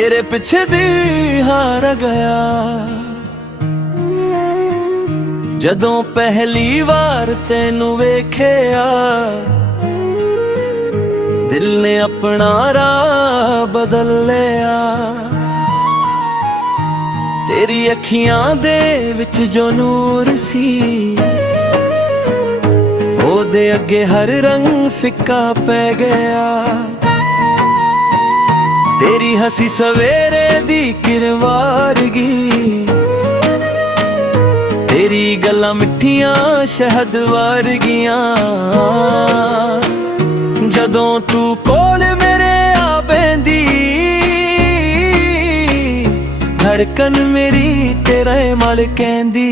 तेरे पिछे दिल हार गया जदों पहली वार तेनू वेखिया। दिल ने अपना राह बदल लिया। तेरी अखियां दे विच जो नूर सी ओदे अगे हर रंग फिक्का पै गया। तेरी हसी सवेरे दी किरवारगी, तेरी गल्लां मिठियां शहद वर्गियां। जदों तू कोल मेरे आ बैंदी, धड़कन मेरी तेरे मल कहंदी।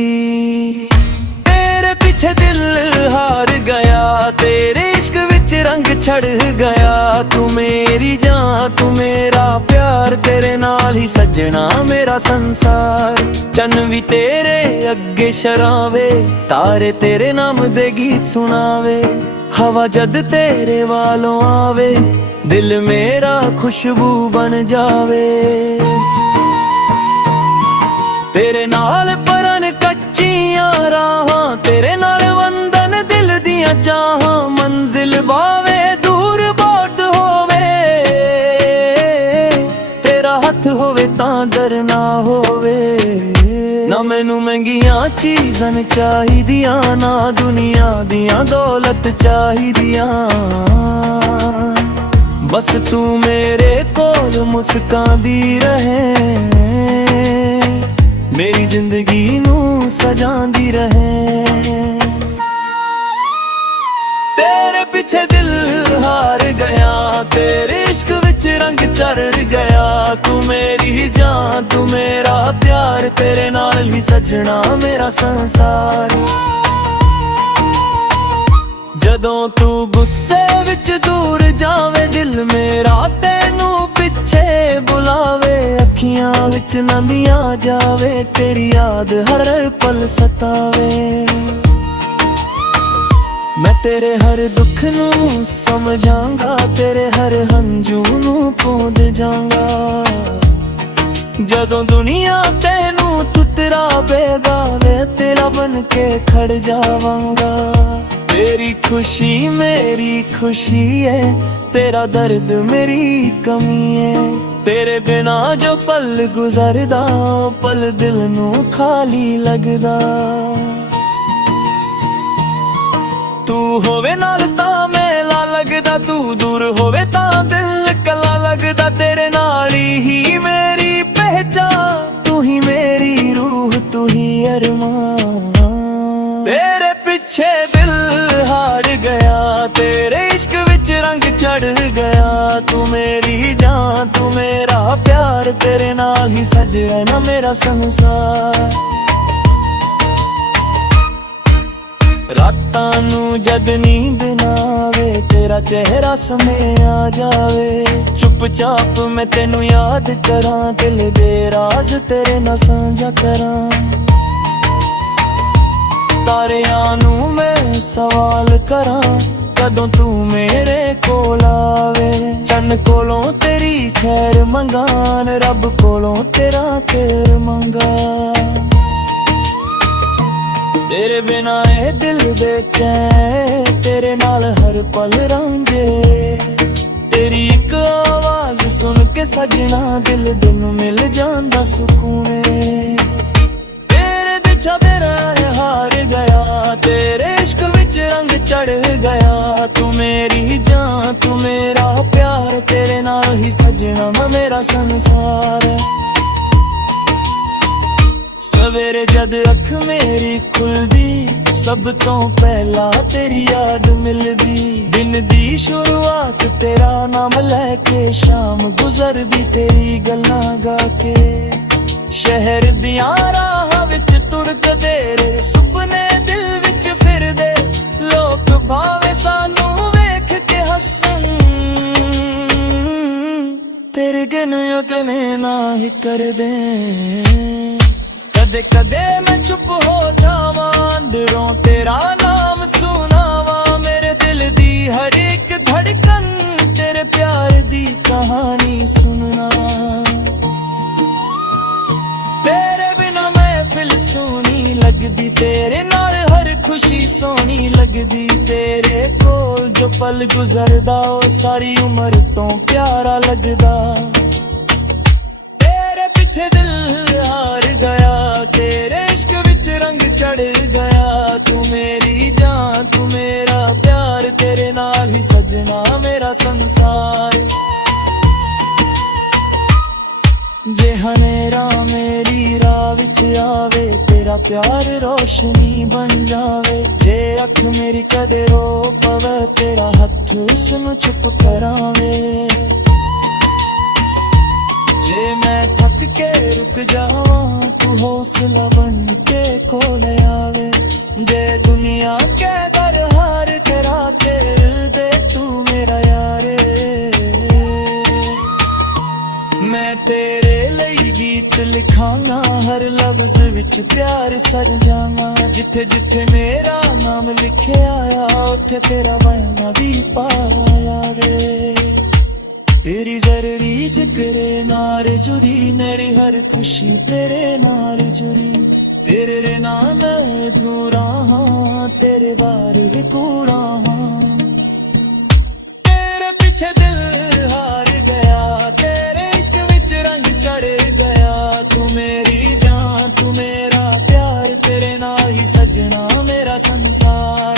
तेरे पीछे दिल हार गया, तेरे इश्क विच रंग छड़ गया। तू मेरी जान तू मेरा प्यार, तेरे नाल ही सजना मेरा संसार। चन्न भी तेरे अगे शरावे, तारे तेरे नाम दे गीत सुनावे। हवा जद तेरे वालों आवे, दिल मेरा खुशबू बन जावे। तेरे नाल परन कच्चियां राहां, तेरे नाल वंदन दिल दियां चाहां। मंजिल बावे दूर बहुत होवे, तेरा हथ होवे तां डर ना होवे। ना मैनू महंगियां चीज़ां चाहिदियां, ना दुनिया दियां दौलत चाहिदियां। बस तू मेरे कोल मुस्कांदी रहे, मेरी जिंदगी नू सजांदी रहे। तेरे पीछे दिल हार गया, तेरे इश्क विच रंग चढ़ गया। तू मेरी जान तू मेरा प्यार, तेरे नाल ही सजना मेरा संसार। जदों तू गुस्से विच दूर जावे, दिल मेरा तेनू पिछे बुलावे। अखियां विच नमियां जावे, तेरी याद हर पल सतावे। मैं तेरे हर दुख नू समझांगा, तेरे हर हंजू नू पोंद जांगा। जदों दुनिया तेनू तुतरा बेगा, मैं तेरा बन के खड़ जावांगा। तेरी खुशी मेरी खुशी है, तेरा दर्द मेरी कमी है। तेरे बिना जो पल गुजरदा, पल दिल नू खाली लगदा। तू होवे नाल तां मेला लगदा, तू दूर होवे तां दिल कला लगदा। तेरे नाल ही मेरी पहचान, तू ही मेरी रूह तू ही अरमान। तेरे पीछे दिल हार गया, तेरे इश्क विच रंग चढ़ गया। तू मेरी जान तू मेरा प्यार, तेरे नाल ही सजना मेरा संसार। रातां नू जद नींद ना आवे, तेरा चेहरा समे आ जावे। चुपचाप मैं तेनू याद करां, दिल दे राज तेरे नाल सांझा करां। तारियां नू मैं सवाल करां, कदों तू मेरे कोल आवे। चन्न कोलों तेरी खैर मंगान, रब कोलों तेरा खैर मंगा। तेरे बिना ए दिल बेचैन, तेरे नाल हर पल रांझे। तेरी एक आवाज सुन के सजना, दिल दिन मिल जांदा सुकून। तेरे दिछा मेरा हार गया, तेरे इश्क विच रंग चढ़ गया। तू मेरी जान तू मेरा प्यार, तेरे नाल ही सजना मेरा संसार। सवेरे जद अख मेरी खुलदी, सब तो पहला तेरी याद मिलदी। दिन दी शुरुआत तेरा नाम लैके, शाम गुजरदी तेरी गल्लां गा के। शहर दियां राहां विच तुरकदे रे, सुपने दिल विच फिरदे। लोक भावे सानू वेख के हसन, तेरे गन अगने ना ही कर दे। कदे कदे मैं चुप हो जावां, अंदरों तेरा नाम सुनावा। मेरे दिल दी हर एक धड़कन तेरे प्यार दी कहानी सुनना। तेरे बिना महफिल सोनी लगदी, तेरे नाल हर खुशी सोनी लगदी। तेरे कोल जो पल गुजरदा ओ सारी उम्र तो प्यारा लगदा। तेरे पीछे दिल हार गया, तेरे इश्क विच रंग चढ़ गया। तू मेरी जान, तू मेरा प्यार, तेरे नाल ही सजना मेरा संसार। जे हनेरा मेरी राह विच आवे, तेरा प्यार रोशनी बन जावे। जे अख मेरी कदे रो पवे, तेरा हथ उसनू चुप करावे। जे मैं थक के रुक जावां, तू हौसला बन के कोल आवे। जे दुनिया के दर हार तेरा दिल दे, तू मेरा यार। मैं तेरे ਲਈ गीत लिखांगा, हर लफ्ज विच प्यार सर जावां। जिथे जिथे मेरा नाम लिखिया आया, उथे तेरा बना भी पाया वे। तेरी जरूरी जिक्रे नाल जुड़ी, मेरी हर खुशी तेरे नाल जुड़ी। तेरे नाम अधूरा हाँ, तेरे बारे कूड़ा हाँ। तेरे पीछे दिल हार गया, तेरे इश्क विच रंग चढ़ गया। तू मेरी जान, तू मेरा प्यार, तेरे नाल ही सजना मेरा संसार।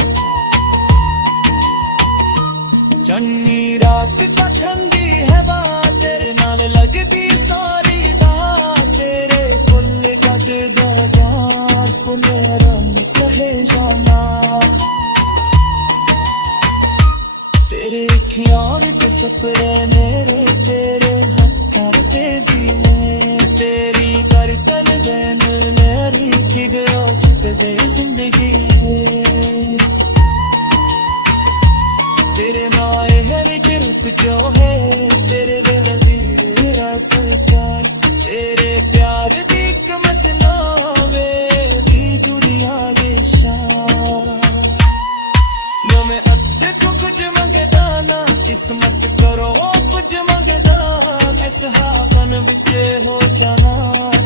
चन्नी रात का ठंडी है बात, तेरे नाल लगदी सारी दात। तेरे फुल जगदा जान, तू मेरा निकले जाना। तेरे अखियां विच सपने मेरे, तेरे हत्थां ते दिले। तेरी करतन जैन मेरी खिगया चिकदे जिंदगी। तेरे माए हर रूप जो है, तेरे वेले रब प्यार। तेरे प्यार दी एक मसनावे दी दुनिया दे शान। जो मैं अद्दे को कुछ मंगदा ना, किस्मत करो कुछ मंगदा। मैं सहाबन विच हो जाना,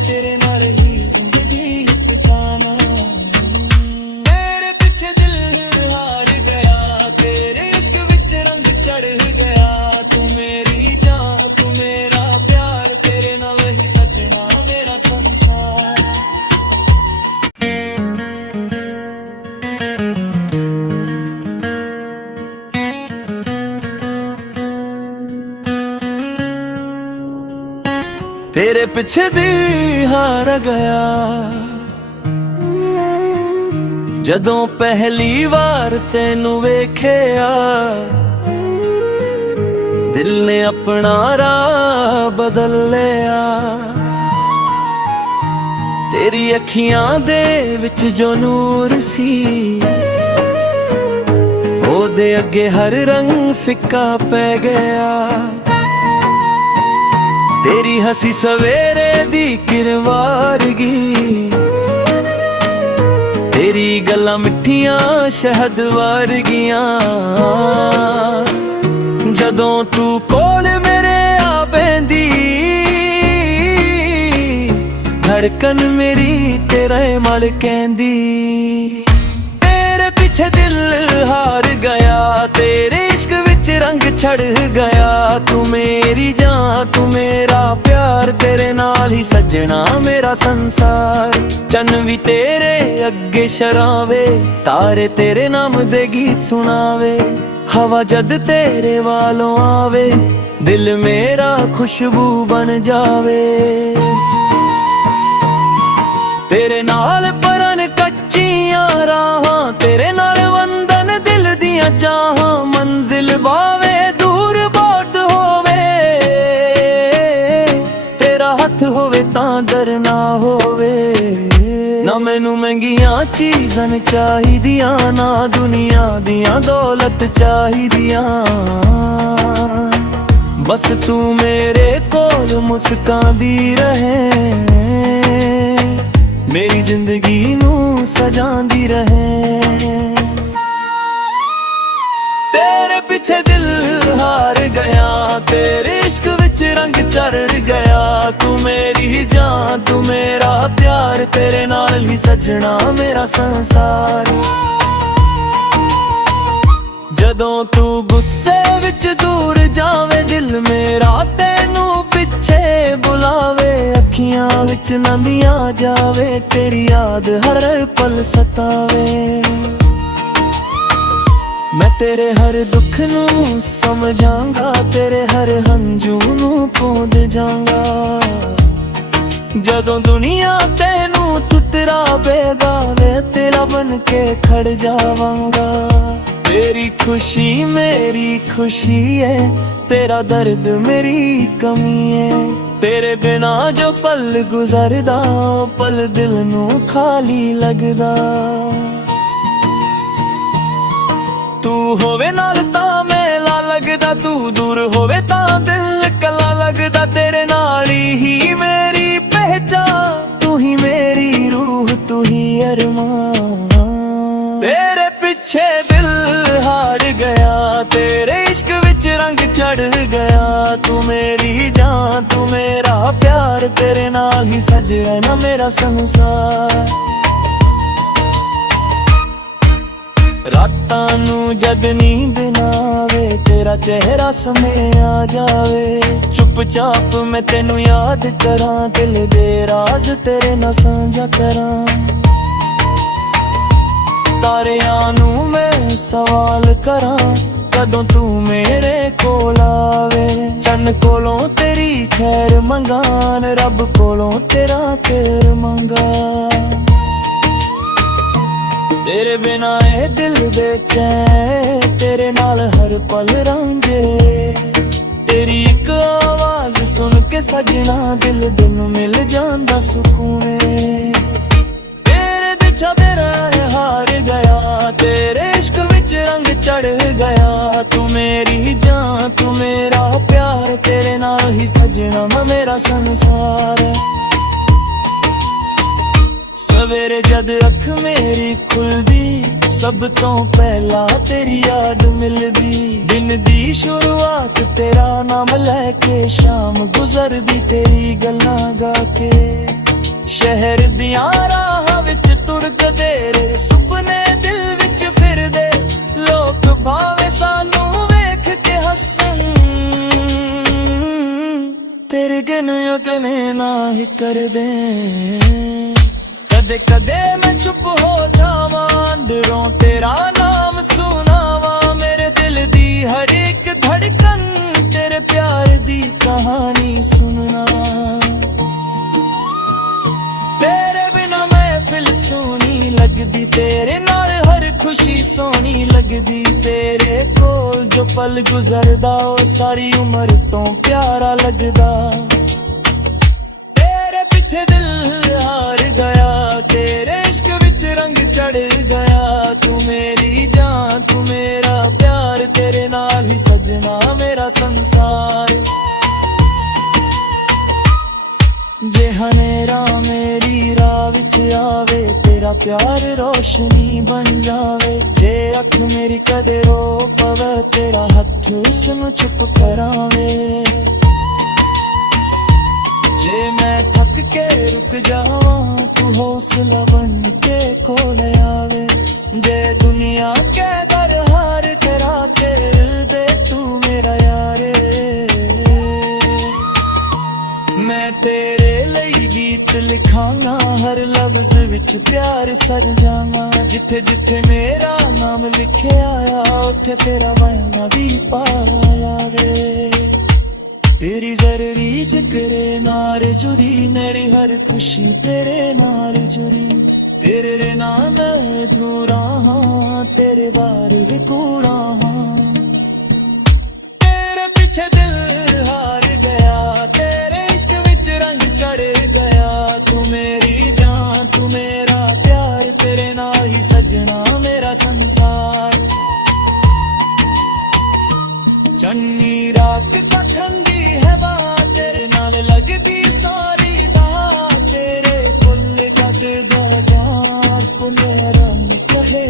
तेरे नाल ही जिंदगी बिताना। तेरे पीछे दिल हार गया, तेरे इश्क विच रंग चढ़ गया। तू मेरी जान, तू मेरा प्यार, तेरे नाल ही सजना मेरा संसार। तेरे पिछे दिल हार गया, जदों पहली वार तेनू वेखिया। दिल ने अपना राह बदल लिया। तेरी अखियां दे विच जो नूर सी, ओदे अगे हर रंग फिक्का पै गया। तेरी हसी सवेरे दी किरवारगी, तेरी गल्लां मिठियां शहद वर्गियां। जदों तू कोल मेरे आ पैंदी, धड़कन मेरी तेरे मल कहंदी। तेरे पीछे दिल हार गया, तेरे इश्क विच रंग चढ़ गया। तू मेरी जान, तू मेरा प्यार, तेरे नाल ही सजना मेरा संसार। चन्न भी तेरे अगे शरावे, तारे तेरे नाम दे गीत सुनावे। हवा जद तेरे वालों आवे, दिल मेरा खुशबू बन जावे। तेरे नाल परन कच्चियां राहां, तेरे नाल वंदन दिल दियां चाहां। मंजिल बावे दूर बहुत होवे, तेरा हथ होवे तां डर ना होवे। ना मैनू महंगियां चीज़ां चाहिदियां, ना दुनिया दियां दौलत चाहिदियां। बस तू मेरे कोल मुस्कांदी रहे, मेरी जिंदगी नू सजांदी रहे। तेरे पीछे दिल हार गया, ਵਿੱਚ ਰੰਗ ਚੜ੍ਹ ਗਿਆ। ਤੂੰ ਮੇਰੀ ਜਾਨ ਤੂੰ ਮੇਰਾ ਪਿਆਰ, ਤੇਰੇ ਨਾਲ ਹੀ ਸਜਣਾ ਮੇਰਾ ਸੰਸਾਰ। ਜਦੋਂ ਤੂੰ ਗੁੱਸੇ ਵਿੱਚ ਦੂਰ ਜਾਵੇਂ, ਦਿਲ ਮੇਰਾ ਤੈਨੂੰ ਪਿੱਛੇ ਬੁਲਾਵੇ। ਅੱਖੀਆਂ ਵਿੱਚ ਨੰਦੀਆਂ ਜਾਵੇ, ਤੇਰੀ ਯਾਦ ਹਰ ਪਲ ਸਤਾਵੇ। ਮੈਂ ਤੇਰੇ ਹਰ ਦੁੱਖ ਨੂੰ ਸਮਝਾਂਗਾ, ਤੇਰੇ ਹਰ ਹੰਝੂ ਨੂੰ ਪੂੰਝ ਜਾਵਾਂਗਾ। ਜਦੋਂ ਦੁਨੀਆ ਤੈਨੂੰ ਠੁਕਰਾਵੇਗਾ, ਮੈਂ ਤੇਰਾ ਬਣ ਕੇ ਖੜ ਜਾਵਾਂਗਾ। तेरी खुशी मेरी खुशी है, तेरा दर्द मेरी कमी है। तेरे बिना जो पल गुजरदा, पल दिल नू खाली लगदा। तू होवे नाल तां मेला लगदा, तू दूर होवे तां दिल कला लगदा। तेरे नाल ही मेरी पहचान, तू ही मेरी रूह तू ही अरमान। तेरे पीछे दिल हार गया, तेरे इश्क विच रंग चढ़ गया। तू मेरी जान तू मेरा प्यार, तेरे नाल ही सजया ना मेरा संसार। रातां नू जद नींद ना आवे, तेरा चेहरा समय आ जावे। चुपचाप मैं तेनू याद करां, दिल दे राज तेरे नाल सांझा करां। तारियां नू मैं सवाल करां, कदों तू मेरे कोल आवे। चन्न कोलों तेरी खैर मंगान, रब कोलों तेरा खैर मंगा। तेरे बिना ए दिल बेचैन, तेरे नाल हर पल रांझे। तेरी एक आवाज सुन के सजना, दिल दिन मिल जांदा सुकून। तेरे पिछा मेरा हार गया, तेरे इश्क विच रंग चढ़ गया। तू मेरी जान तू मेरा प्यार, तेरे नाल ही सजना मेरा संसार। सवेरे जद अख मेरी खुलदी, सब तो पहला तेरी याद मिलदी। दिन दी शुरुआत तेरा नाम लैके, शाम गुजरदी तेरी गल्लां गा के। शहर दियां राहां विच तुरकदे, सुपने दिल विच फिरदे। लोक भावे सानू वेख के हसन, तेरे गने ना ही कर दे। कदे कदे मैं चुप हो जावां, अंदरों तेरा नाम सुनावा। मेरे दिल दी हर एक धड़कन, तेरे प्यार दी कहानी सुनना। तेरे बिना महफिल सोनी लगदी, तेरे नाल हर खुशी सोनी लगदी। तेरे कोल जो पल गुजरदा, ओ सारी उम्र तो प्यारा लगदा। तेरे पीछे दिल हार गया, तेरे इश्क विच रंग चढ़ गया। तू मेरी जान तू मेरा प्यार, तेरे नाल ही सजना मेरा संसार। जे हनेरा मेरी राह विच आवे, तेरा प्यार रोशनी बन जावे। जे अख मेरी कदे रो पवे, तेरा हथ उसनू चुप करावे। जे मैं थक के रुक जावां, तू हौसला बन के कोल आवे। जे दुनिया के दर हार तेरा कर दे, तू मेरा यार। मैं तेरे ਲਈ गीत लिखांगा, हर लफ्ज विच प्यार सर जावां। जिथे जिथे मेरा नाम लिखे आया, उथे तेरा बयाना भी पाया वे। तेरी जरूरी जिक्रे नाल जुड़ी, मेरी हर खुशी तेरे नाल जुड़ी। तेरे नाम अधूरा हाँ, तेरे बारे कूड़ा हाँ। तेरे पीछे दिल हार गया, तेरे इश्क विच रंग चढ़ गया। तू मेरी जान तू मेरा प्यार, तेरे नाल ही सजना मेरा संसार। चन्नी रात का ठंडी है बात, तेरे नाल लगदी सारी दात। तेरे पुल कद दा जान, पुल रंग कहे